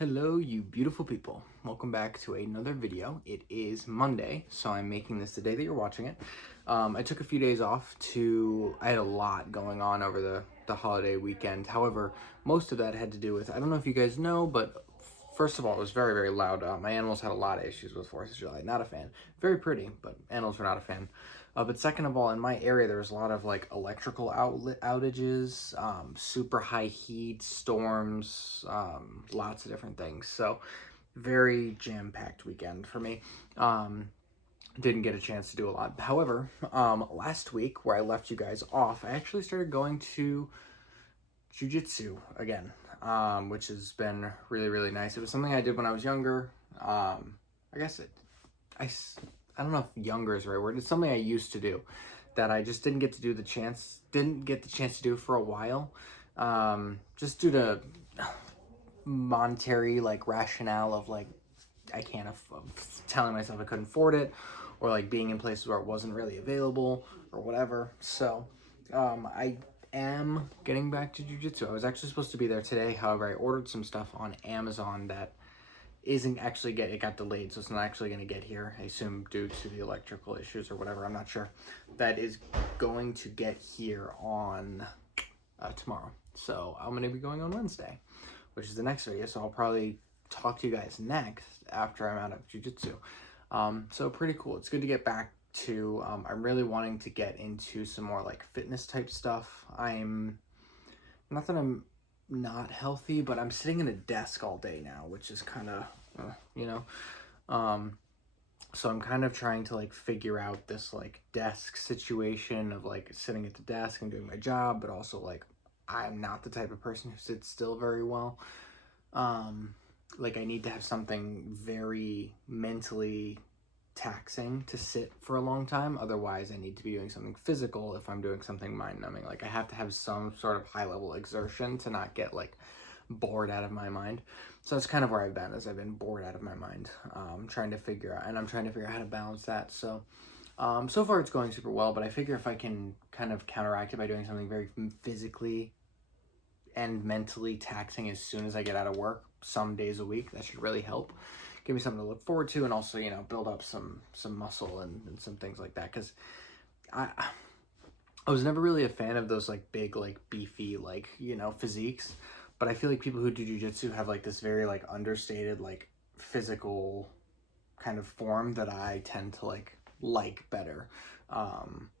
Hello, you beautiful people. Welcome back to another video. It is Monday, so I'm making this the day that you're watching it. I took a few days off I had a lot going on over the holiday weekend. However, most of that had to do with, I don't know if you guys know, but first of all, it was very, very loud. My animals had a lot of issues with 4th of July. Not a fan. Very pretty, but animals were not a fan. But second of all, in my area, there was a lot of like electrical outages, super high heat, storms, lots of different things. So very jam-packed weekend for me. Didn't get a chance to do a lot. However, last week where I left you guys off, I actually started going to jujitsu again, which has been really, really nice. It was something I did when I was younger. I guess I don't know if younger is the right word. It's something I used to do that I just didn't get the chance to do for a while. Just due to monetary like rationale of like I can't telling myself I couldn't afford it, or like being in places where it wasn't really available or whatever. So I am getting back to jujitsu. I was actually supposed to be there today. However, I ordered some stuff on Amazon that isn't actually it got delayed, so it's not actually going to get here, I assume due to the electrical issues or whatever. I'm not sure. That is going to get here on tomorrow. So I'm going to be going on Wednesday, which is the next video. So I'll probably talk to you guys next after I'm out of jiu-jitsu. So pretty cool. It's good to get back to, I'm really wanting to get into some more like fitness type stuff. Not that I'm not healthy, but I'm sitting in a desk all day now, which is kind of, you know, so I'm kind of trying to like figure out this like desk situation of like sitting at the desk and doing my job, but also like I'm not the type of person who sits still very well. Like I need to have something very mentally taxing to sit for a long time. Otherwise, I need to be doing something physical if I'm doing something mind-numbing. Like I have to have some sort of high-level exertion to not get like bored out of my mind. So that's kind of where I've been bored out of my mind. I'm trying to figure out how to balance that. So so far it's going super well, but I figure if I can kind of counteract it by doing something very physically and mentally taxing as soon as I get out of work, some days a week, that should really help. Give me something to look forward to, and also, you know, build up some muscle and some things like that. Because I I was never really a fan of those like big, like beefy, like, you know, physiques. But I feel like people who do jujitsu have like this very like understated, like physical kind of form that I tend to like better.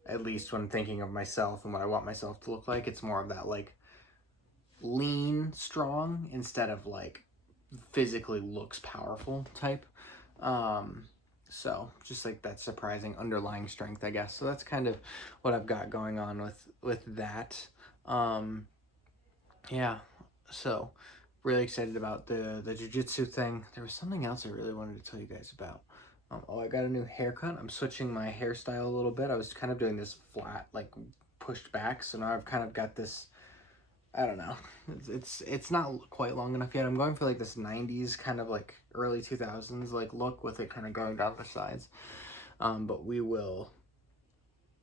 At least when thinking of myself and what I want myself to look like, it's more of that like lean, strong instead of like physically looks powerful type. So just like that surprising underlying strength, I guess. So that's kind of what I've got going on with that. Um, yeah. So really excited about the jiu-jitsu thing. There was something else I really wanted to tell you guys about. Oh, I got a new haircut. I'm switching my hairstyle a little bit. I was kind of doing this flat, like pushed back. So now I've kind of got this, I don't know. It's not quite long enough yet. I'm going for like this 90s kind of like early 2000s like look with it kind of going down the sides. But we'll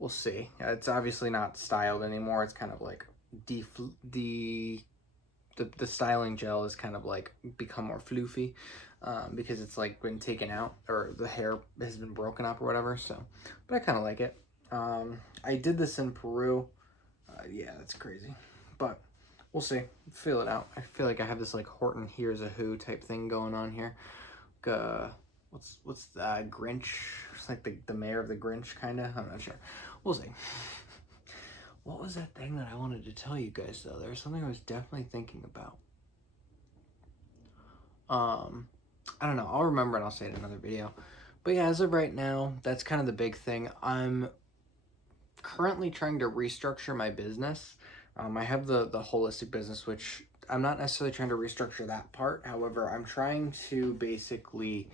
see. It's obviously not styled anymore. It's kind of like the styling gel is kind of like become more floofy because it's like been taken out or the hair has been broken up or whatever. So, but I kind of like it. I did this in Peru. Yeah, that's crazy. But we'll see. Feel it out. I feel like I have this like Horton Hears a Who type thing going on here. What's the Grinch? It's like the mayor of the Grinch kind of. I'm not sure. We'll see. What was that thing that I wanted to tell you guys though? There was something I was definitely thinking about. I don't know. I'll remember and I'll say it in another video. But yeah, as of right now, that's kind of the big thing. I'm currently trying to restructure my business. I have the holistic business, which I'm not necessarily trying to restructure that part. However, I'm trying to basically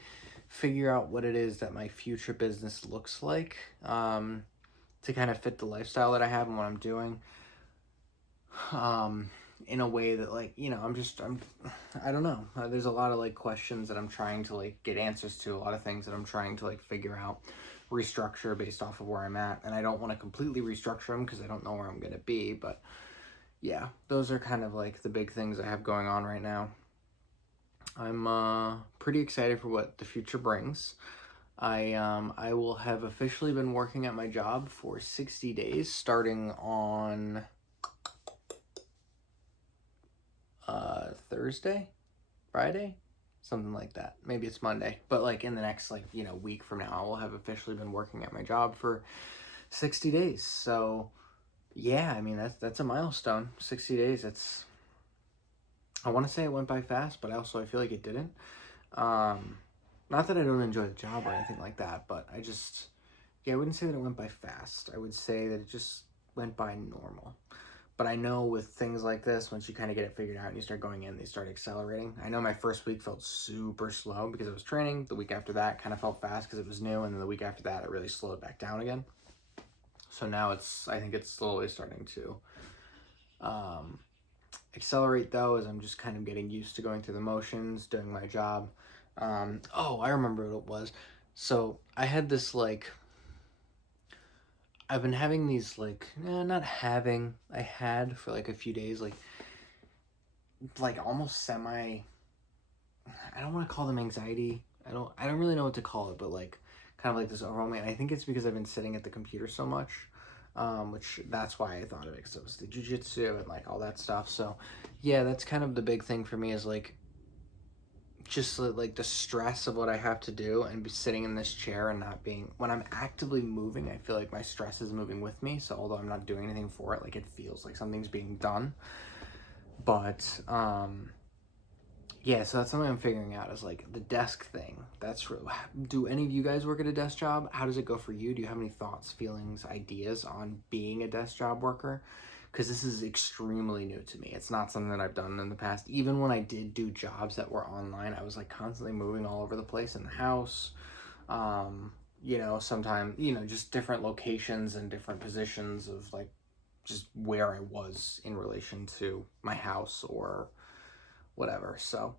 figure out what it is that my future business looks like to kind of fit the lifestyle that I have and what I'm doing in a way that like, you know, I don't know. There's a lot of like questions that I'm trying to like get answers to, a lot of things that I'm trying to like figure out, restructure based off of where I'm at. And I don't want to completely restructure them because I don't know where I'm going to be, but yeah, those are kind of like the big things I have going on right now. I'm pretty excited for what the future brings. I will have officially been working at my job for 60 days, starting on Thursday, Friday, something like that. Maybe it's Monday, but like in the next week from now, I will have officially been working at my job for 60 days. So yeah, I mean that's a milestone. 60 days. I want to say it went by fast, but I feel like it didn't. Not that I don't enjoy the job or anything like that, but I wouldn't say that it went by fast. I would say that it just went by normal. But I know with things like this, once you kind of get it figured out and you start going in, they start accelerating. I know my first week felt super slow because I was training. The week after that kind of felt fast because it was new. And then the week after that, it really slowed back down again. So now I think it's slowly starting to accelerate though, as I'm just kind of getting used to going through the motions, doing my job. Oh, I remember what it was. So I had this I've been having these I had for like a few days almost semi, I don't want to call them anxiety. I don't really know what to call it, but like kind of like this overwhelming. And I think it's because I've been sitting at the computer so much, which that's why I thought of it, because it was the jujitsu and like all that stuff. So yeah, that's kind of the big thing for me, is like just like the stress of what I have to do and be sitting in this chair and not being, when I'm actively moving, I feel like my stress is moving with me. So although I'm not doing anything for it, like it feels like something's being done. But yeah, so that's something I'm figuring out, is like the desk thing. That's real. Do any of you guys work at a desk job? How does it go for you? Do you have any thoughts, feelings, ideas on being a desk job worker? Because this is extremely new to me. It's not something that I've done in the past. Even when I did do jobs that were online, I was like constantly moving all over the place in the house. Sometimes, just different locations and different positions of like just where I was in relation to my house or whatever. So,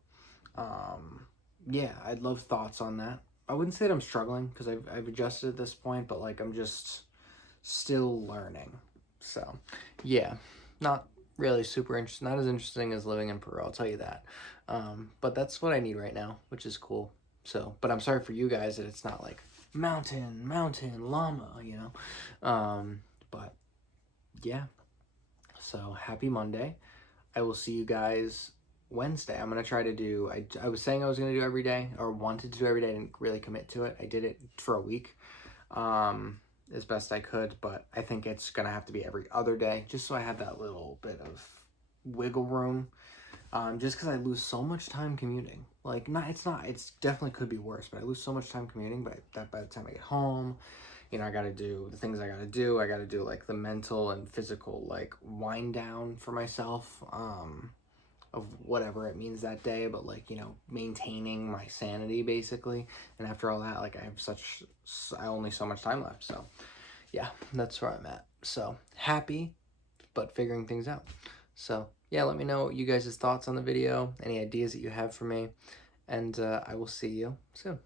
yeah, I'd love thoughts on that. I wouldn't say that I'm struggling, because I've adjusted at this point, but like I'm just still learning. So, yeah, not really super interesting. Not as interesting as living in Peru, I'll tell you that. But that's what I need right now, which is cool. So, but I'm sorry for you guys that it's not like mountain, llama, but yeah. So, happy Monday. I will see you guys Wednesday. I'm going to try to do, I was saying I was going to do every day, or wanted to do every day. I didn't really commit to it. I did it for a week. As best I could, but I think it's gonna have to be every other day, just so I have that little bit of wiggle room. Just because I lose so much time commuting. Like, it's definitely could be worse, but I lose so much time commuting. But by the time I get home, I gotta do the things I gotta do. I gotta do like the mental and physical like wind down for myself. Of whatever it means that day, but like, maintaining my sanity basically. And after all that, like I only so much time left. So yeah, that's where I'm at. So happy, but figuring things out. So yeah, let me know you guys' thoughts on the video, any ideas that you have for me, and I will see you soon.